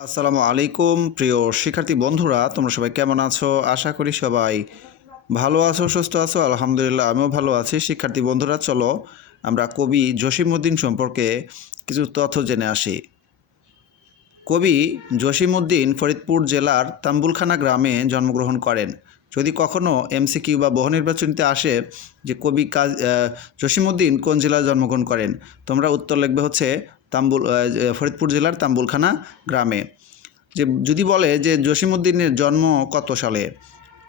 আসসালামু আলাইকুম, প্রিয় শিক্ষার্থী বন্ধুরা, তোমরা সবাই কেমন আছো? আশা করি সবাই ভালো আছো, সুস্থ আছো। আলহামদুলিল্লাহ, আমিও ভালো আছি। শিক্ষার্থী বন্ধুরা, চলো আমরা কবি জসিমউদ্দিন সম্পর্কে কিছু তথ্য জেনে আসি। কবি জসিমউদ্দিন ফরিদপুর জেলার তাম্বুলখানা গ্রামে জন্মগ্রহণ করেন। যদি কখনো এমসিকিউ বা বহু নির্বাচনীতে আসে যে কবি কাজ জসিমউদ্দিন কোন জেলায় জন্মগ্রহণ করেন, তোমরা উত্তর লিখবে হচ্ছে তাম্বুল ফরিদপুর জেলার তাম্বুলখানা গ্রামে। যে, যদি বলে যে জসিমউদ্দিনের জন্ম কত সালে?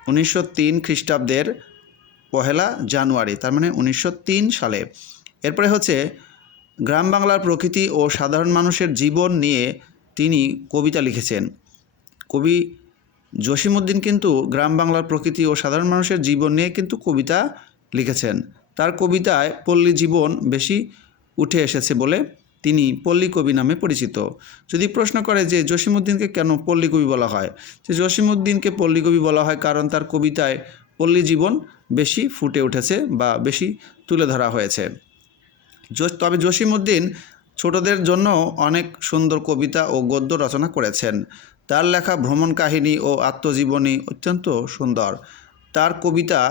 উনিশশো তিন খ্রিস্টাব্দের পহেলা জানুয়ারি, তার মানে উনিশশো তিন সালে। এরপরে হচ্ছে, গ্রাম বাংলার প্রকৃতি ও সাধারণ মানুষের জীবন নিয়ে তিনি কবিতা লিখেছেন। কবি জসিমউদ্দিন কিন্তু গ্রাম বাংলার প্রকৃতি ও সাধারণ মানুষের জীবন নিয়ে কিন্তু কবিতা লিখেছেন। তার কবিতায় পল্লী জীবন বেশি উঠে এসেছে বলে তিনি পল্লী কবি নামে পরিচিত। যদি প্রশ্ন করে যে জসিমউদ্দিনকে কেন পল্লী কবি বলা হয়, যে জসিমউদ্দিনকে পল্লী কবি বলা হয় কারণ তার কবিতায় পল্লী জীবন বেশি ফুটে উঠেছে বা বেশি তুলে ধরা হয়েছে। তবে জসিমউদ্দিন ছোটদের জন্য অনেক সুন্দর কবিতা ও গদ্য রচনা করেছেন। তার লেখা ভ্রমণ কাহিনী ও আত্মজীবনী অত্যন্ত সুন্দর। তার কবিতা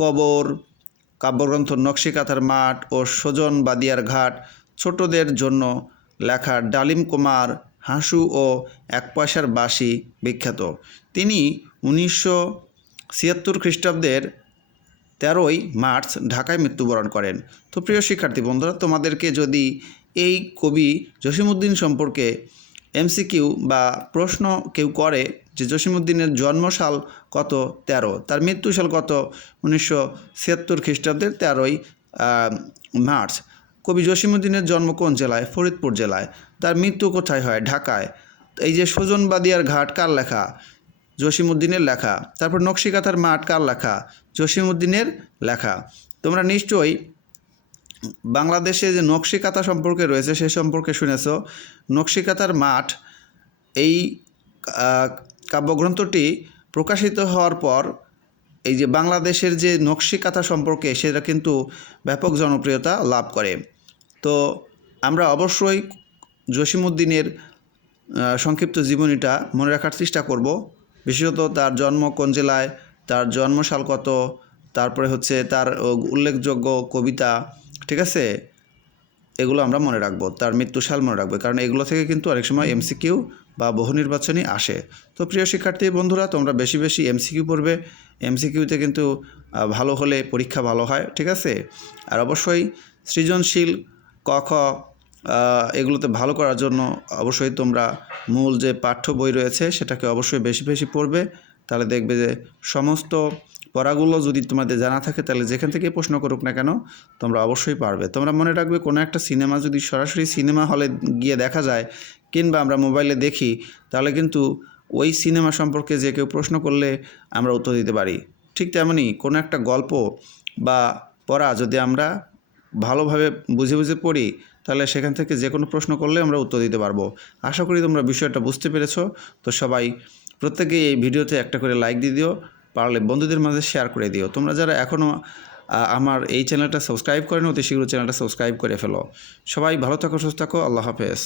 কবর, কাব্যগ্রন্থ নকশিকাথার মাঠ ও সজন বাদিয়ার ঘাট ছোটদের জন্য লেখা ডালিম কুমার, হাসু ও এক পয়সার বাসি বিখ্যাত। তিনি উনিশশো ছিয়াত্তর খ্রিস্টাব্দের তেরোই মার্চ ঢাকায় মৃত্যুবরণ করেন। তো প্রিয় শিক্ষার্থী বন্ধুরা, তোমাদেরকে যদি এই কবি জসিমুদ্দিন সম্পর্কে এমসিকিউ বা প্রশ্ন কেউ করে যে জসিমুদ্দিনের জন্মসাল কত তেরো, তার মৃত্যুসাল কত উনিশশো ছিয়াত্তর খ্রিস্টাব্দের তেরোই মার্চ কবি জসিমউদ্দিনের জন্ম কোন জেলায়? ফরিদপুর জেলায়। তার মৃত্যু কোথায় হয়? ঢাকায়। এই যে সুজনবাদিয়ার ঘাট কার লেখা? জসিমউদ্দিনের লেখা। তারপর নকশিকাথার মাঠ কার লেখা? জসিমউদ্দিনের লেখা। তোমরা নিশ্চয়ই বাংলাদেশে যে নকশিকাথা সম্পর্কে রয়েছে সে সম্পর্কে শুনেছ। নকশিকাতার মাঠ এই কাব্যগ্রন্থটি প্রকাশিত হওয়ার পর এই যে বাংলাদেশের যে নকশিকাথা সম্পর্কে সেটা কিন্তু ব্যাপক জনপ্রিয়তা লাভ করে। তো আমরা অবশ্যই জসিমউদ্দিনের সংক্ষিপ্ত জীবনীটা মনে রাখার চেষ্টা করব। বিশেষত তার জন্ম কোন জেলায়, তার জন্মসাল কত তারপরে হচ্ছে তার উল্লেখযোগ্য কবিতা, ঠিক আছে? এগুলো আমরা মনে রাখব। তার মৃত্যুসাল মনে রাখব। কারণ এগুলো থেকে কিন্তু অনেক সময় এমসিকিউ বা বহু নির্বাচনী আসে। তো প্রিয় শিক্ষার্থী বন্ধুরা, তোমরা বেশি বেশি এমসিকিউ পড়বে। এমসিকিউতে কিন্তু ভালো হলে পরীক্ষা ভালো হয়, ঠিক আছে? আর অবশ্যই সৃজনশীল ক, খ এগুলোতে ভালো করার জন্য অবশ্যই তোমরা মূল যে পাঠ্য বই রয়েছে সেটাকে অবশ্যই বেশি বেশি পড়বে। তাহলে দেখবে যে সমস্ত পড়াগুলো যদি তোমাদের জানা থাকে তাহলে যেখান থেকে প্রশ্ন করুক না কেন তোমরা অবশ্যই পারবে। তোমরা মনে রাখবে কোনো একটা সিনেমা যদি সরাসরি সিনেমা হলে গিয়ে দেখা যায় কিংবা আমরা মোবাইলে দেখি তাহলে কিন্তু ওই সিনেমা সম্পর্কে যে কেউ প্রশ্ন করলে আমরা উত্তর দিতে পারি। ঠিক তেমনই কোনো একটা গল্প বা পড়া যদি আমরা ভালোভাবে বুঝে বুঝে পড়ি, তাহলে সেখান থেকে যে কোনো প্রশ্ন করলে আমরা উত্তর দিতে পারব। আশা করি তোমরা বিষয়টা বুঝতে পেরেছ। তো সবাই প্রত্যেকেই এই ভিডিওতে একটা করে লাইক দিয়ে দিও, পারলে বন্ধুদের মাঝে শেয়ার করে দিও। তোমরা যারা এখনও আমার এই চ্যানেলটা সাবস্ক্রাইব করেন, অতি শীঘ্র চ্যানেলটা সাবস্ক্রাইব করে ফেলো। সবাই ভালো থাকো, সুস্থ থাকো, আল্লাহ হাফেজ।